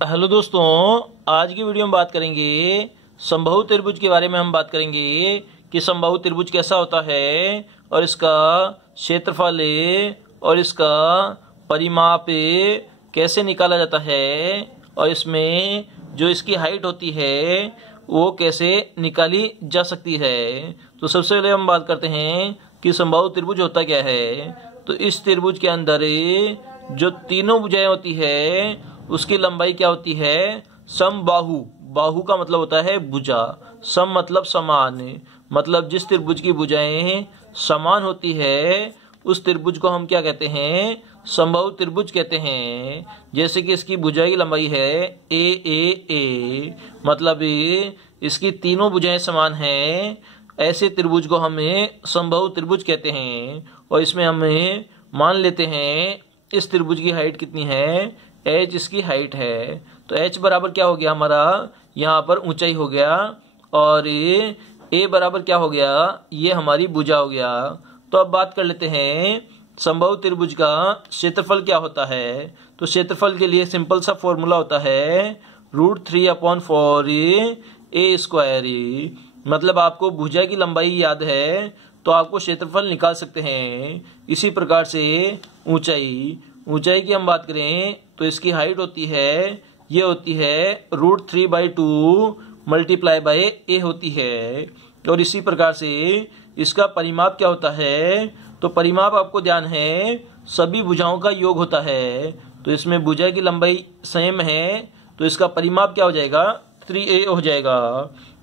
Hello दोस्तों, आज की वीडियो में बात करेंगे समबाहु त्रिभुज के बारे में। हम बात करेंगे कि समबाहु त्रिभुज कैसा होता है और इसका क्षेत्रफल और इसका परिमाप कैसे निकाला जाता है और इसमें जो इसकी हाइट होती है वो कैसे निकाली जा सकती है। तो सबसे पहले हम बात करते हैं कि समबाहु त्रिभुज होता क्या है। तो इस त्रिभुज के अंदर जो तीनों भुजाएं होती है उसकी लंबाई क्या होती है, समबाहु। बाहु का मतलब होता है भुजा, सम मतलब समान, मतलब जिस त्रिभुज की भुजाएं समान होती है उस त्रिभुज को हम क्या कहते हैं, समबाहु त्रिभुज कहते हैं। जैसे कि इसकी भुजा की लंबाई है ए, मतलब इसकी तीनों भुजाएं समान हैं, ऐसे त्रिभुज को हमें समबाहु त्रिभुज कहते हैं। और इसमें हमें मान लेते हैं इस त्रिभुज की हाइट कितनी है, h इसकी हाइट है। तो h बराबर क्या हो गया हमारा, यहाँ पर ऊंचाई हो गया, और a बराबर क्या हो गया, ये हमारी भुजा हो गया। तो अब बात कर लेते हैं समबाहु त्रिभुज का क्षेत्रफल क्या होता है। तो क्षेत्रफल के लिए सिंपल सा फॉर्मूला होता है √3/4 a²। मतलब आपको भुजा की लंबाई याद है तो आपको क्षेत्रफल निकाल सकते हैं। इसी प्रकार से ऊंचाई की हम बात करें तो इसकी हाइट होती है, ये होती है √3/2 × a होती है। और इसी प्रकार से इसका परिमाप क्या होता है, तो परिमाप आपको ध्यान है सभी भुजाओं का योग होता है। तो इसमें भुजा की लंबाई सेम है तो इसका परिमाप क्या हो जाएगा, 3a हो जाएगा।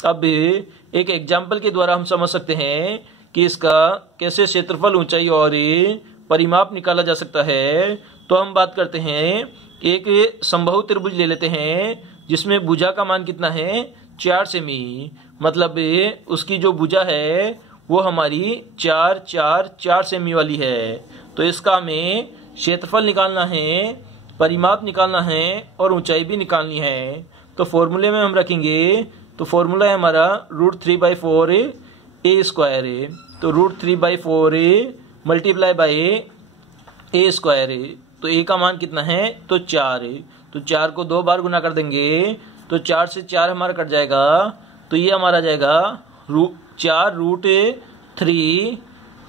अब एक एग्जाम्पल के द्वारा हम समझ सकते हैं कि इसका कैसे क्षेत्रफल, ऊंचाई और परिमाप निकाला जा सकता है। तो हम बात करते हैं, एक समबाहु त्रिभुज ले लेते हैं जिसमें भुजा का मान कितना है, 4 सेमी। मतलब उसकी जो भुजा है वो हमारी 4 सेमी वाली है। तो इसका हमें क्षेत्रफल निकालना है, परिमाप निकालना है और ऊंचाई भी निकालनी है। तो फॉर्मूले में हम रखेंगे, तो फॉर्मूला है हमारा √3/4 a²। तो √3/4 × a²। तो a का मान कितना है, तो 4। तो 4 को 2 बार गुना कर देंगे तो 4 से 4 हमारा कट जाएगा। तो ये हमारा जाएगा 4√3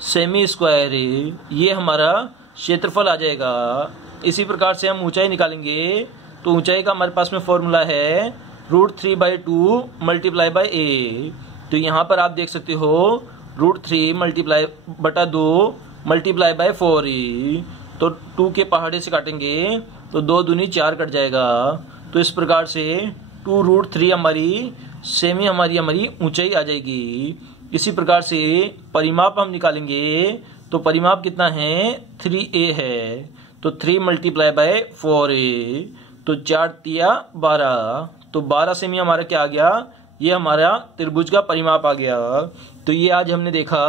सेमी²। ये हमारा क्षेत्रफल आ जाएगा। इसी प्रकार से हम ऊंचाई निकालेंगे। तो ऊंचाई का हमारे पास में फॉर्मूला है √3/2 × a। तो यहाँ पर आप देख सकते हो √3 × 4। तो 2 के पहाड़े से काटेंगे तो 2 दूनी 4 कट जाएगा। तो इस प्रकार से 2√3 हमारी सेमी हमारी ऊंचाई आ जाएगी। इसी प्रकार से परिमाप हम निकालेंगे। तो परिमाप कितना है, 3a है। तो 3 × 4a, तो 4 तिया 12। तो 12 सेमी हमारा क्या आ गया, ये हमारा त्रिभुज का परिमाप आ गया। तो ये आज हमने देखा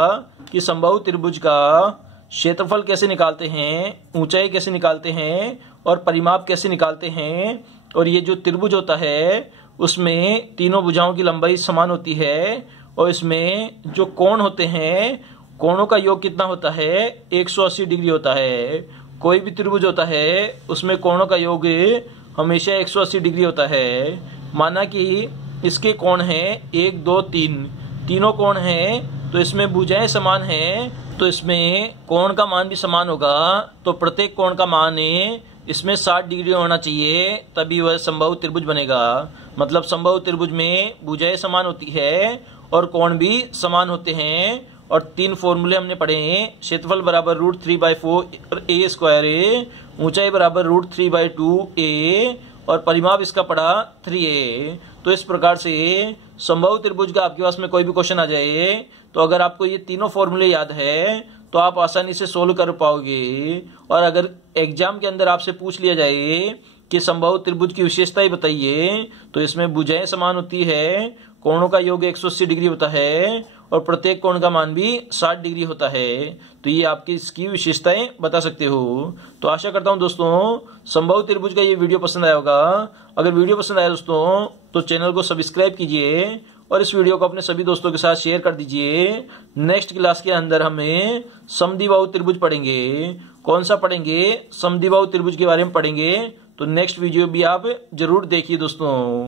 कि समबाहु त्रिभुज का क्षेत्रफल कैसे निकालते हैं, ऊंचाई कैसे निकालते हैं और परिमाप कैसे निकालते हैं। और ये जो त्रिभुज होता है उसमें तीनों भुजाओं की लंबाई समान होती है और इसमें जो कोण होते हैं, कोणों का योग कितना होता है, 180 डिग्री होता है। कोई भी त्रिभुज होता है उसमें कोणों का योग हमेशा 180 डिग्री होता है। माना कि इसके कोण हैं 1, 2, 3, तीनों कोण हैं, तो इसमें भुजाएं समान हैं तो इसमें कोण का मान भी समान होगा। तो प्रत्येक कोण का मान इसमें 60 डिग्री होना चाहिए, तभी वह समबाहु त्रिभुज बनेगा। मतलब समबाहु त्रिभुज में भुजाएं समान होती है और कोण भी समान होते हैं। और 3 फॉर्मूले हमने पढ़े हैं, क्षेत्रफल बराबर √3/4 a², ऊंचाई बराबर √3/2 a और परिमाप इसका पड़ा 3a। तो इस प्रकार से समबाहु त्रिभुज का आपके पास में कोई भी क्वेश्चन आ जाए तो अगर आपको ये तीनों फॉर्मूले याद है तो आप आसानी से सोल्व कर पाओगे। और अगर एग्जाम के अंदर आपसे पूछ लिया जाए कि समबाहु त्रिभुज की विशेषताएं बताइए, तो इसमें भुजाएं समान होती है, कोणों का योग 180 डिग्री होता है और प्रत्येक कोण का मान भी 60 डिग्री होता है। तो ये आपकी इसकी विशेषताएं बता सकते हो। तो आशा करता हूं दोस्तों समबाहु त्रिभुज का ये वीडियो पसंद आया होगा। अगर वीडियो पसंद आया दोस्तों तो चैनल को सब्सक्राइब कीजिए और इस वीडियो को अपने सभी दोस्तों के साथ शेयर कर दीजिए। नेक्स्ट क्लास के अंदर हमें समद्विबाहु त्रिभुज पढ़ेंगे। कौन सा पढ़ेंगे? समद्विबाहु त्रिभुज के बारे में पढ़ेंगे। तो नेक्स्ट वीडियो भी आप जरूर देखिए दोस्तों।